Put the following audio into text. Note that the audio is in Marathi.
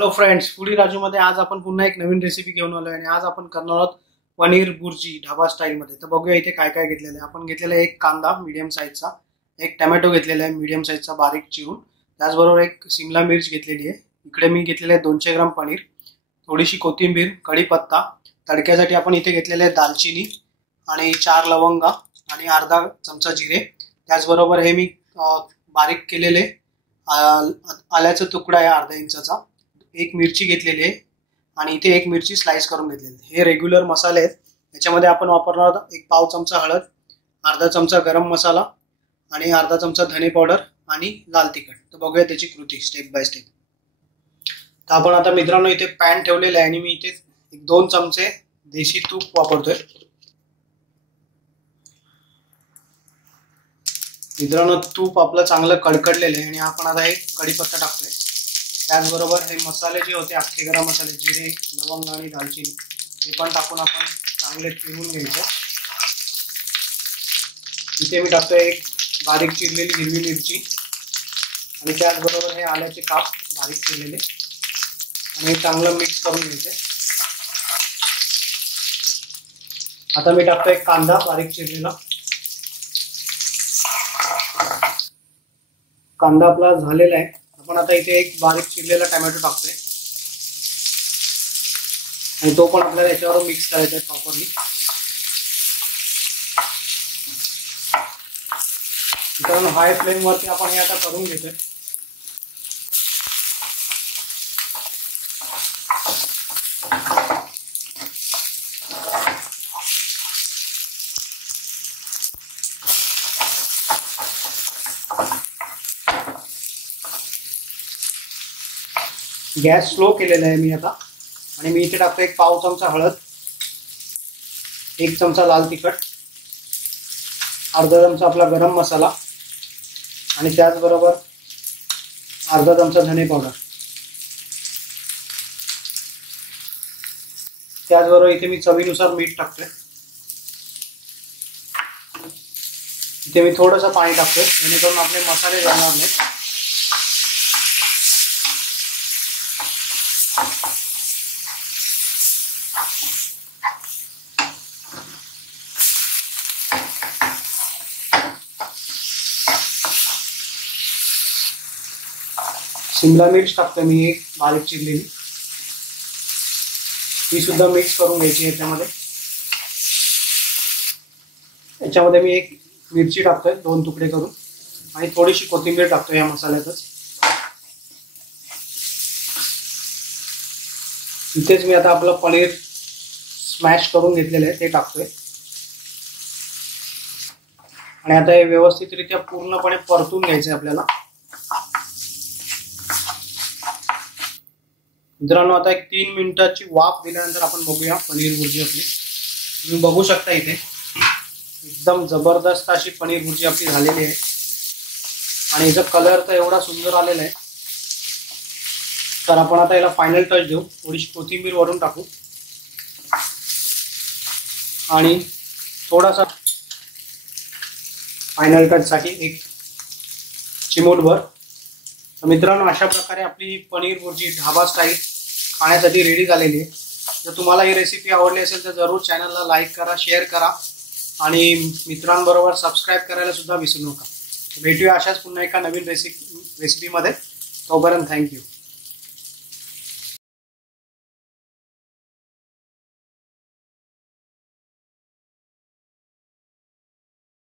हॅलो फ्रेंड्स, फूडी राजूमध्ये आज आपण पुन्हा एक नवीन रेसिपी घेऊन आलोय आणि आज आपण करणार आहोत पनीर बुर्जी ढाबा स्टाईलमध्ये। तर बघूया इथे काय काय घेतलेलं आहे। आपण घेतलेला आहे एक कांदा मीडियम साईजचा, एक टोमॅटो घेतलेला आहे मीडियम साईजचा बारीक चिरून, त्याचबरोबर एक शिमला मिर्च घेतलेली आहे। इकडे मी घेतलेले आहे 200 ग्राम पनीर, थोडीशी कोथिंबीर, कढीपत्ता, तडक्यासाठी आपण इथे घेतलेले आहे दालचिनी आणि 4 लवंगा आणि अर्धा चमचा जिरे। त्याचबरोबर हे मी बारीक केलेले आल्याचा तुकडा आहे अर्धा इंचाचा, एक मिरची घेतलेली आहे आणि इथे एक मिरची स्लाइस करून घेतलेली आहे। हे रेग्युलर मसाले आहेत। याच्यामध्ये आपण वापरणार आहोत एक पाव चमचा हळद, अर्धा चमचा गरम मसाला आणि अर्धा चमचा धने पावडर आणि लाल तिखट। तर बघूया त्याची कृती स्टेप बाय स्टेप। तर आपण आता मित्रांनो इथे पॅन ठेवलेला आहे आणि मी इथे 2 चमचे देशी तूप वापरतोय। मित्रांनो तूप आपलं चांगलं कडकडलेलं आहे आणि आपण आता हे कढीपत्ता टाकतोय। त्याचबरोबर हे मसाले जे होते अख्खे गरम मसाले, जिरे, लवंग आणि दालचिनी, हे पण टाकून आपण चांगले फिरवून घ्यायचं। इथे मी टाकतोय एक बारीक चिरलेली हिरवी मिरची आणि त्याचबरोबर हे आल्याचे काप बारीक चिरलेले आणि चांगलं मिक्स करून घ्यायचे। आता मी टाकतोय एक कांदा बारीक चिरलेला। कांदा आपला झालेला आहे। आपण आता इथे एक बारीक चिरलेला टोमॅटो टाकतोय आणि तो पण आपल्याला याच्यावर मिक्स करायचा आहे प्रॉपरली। मित्रांनो हाय फ्लेम वरती आपण हे आता करून घेतोय। गॅस स्लो केलेला आहे मी आता आणि मी इथे टाकतो एक पाव चमचा हळद, एक चमचा लाल तिखट, अर्धा चमचा आपला गरम मसाला आणि त्याचबरोबर अर्धा चमचा धने पावडर। त्याचबरोबर इथे मी चवीनुसार मीठ टाकतोय। इथे मी थोडंसं पाणी टाकतोय जेणेकरून आपले मसाले जाणार नाहीत। शिमला मिर्च टाकतोय मी एक बारीक चिरलेली, ती सुद्धा मिक्स करून घ्यायची। याच्यामध्ये मी एक मिरची टाकतोय 2 तुकडे करून आणि थोडीशी कोथिंबीर टाकतोय या मसाल्यातच। इथेच मी आता आपलं पनीर स्मॅश करून घेतलेलं आहे ते टाकतोय आणि आता हे व्यवस्थितरित्या पूर्णपणे परतून घ्यायचं आहे आपल्याला। मित्रांनो आता एक 3 मिनिटाची वाफ दिल्यानंतर आपण बघूया पनीर भुर्जी आपली। तुम्ही बघू शकता इथे एकदम जबरदस्त अशी पनीर भुर्जी आपली झालेली आहे आणि याचा कलर तर एवढा सुंदर आलेला आहे। तर आपण आता याला फायनल टच देऊ, थोडीशी कोथिंबीर वरून टाकू आणि थोडासा फायनल टच साठी एक चिमूटभर। तर मित्रांनो अशा प्रकारे आपली पनीर भुर्जी ढाबा स्टाईल खाण्यासाठी रेडी झालेली आहे। जर तुम्हाला ही रेसिपी आवडली असेल तर जरूर चॅनलला लाईक करा, शेअर करा आणि मित्रांबरोबर सबस्क्राईब करायला सुद्धा विसरू नका। भेटूया अशाच पुन्हा एका नवीन रेसिपीमध्ये। तोपर्यंत थँक्यू।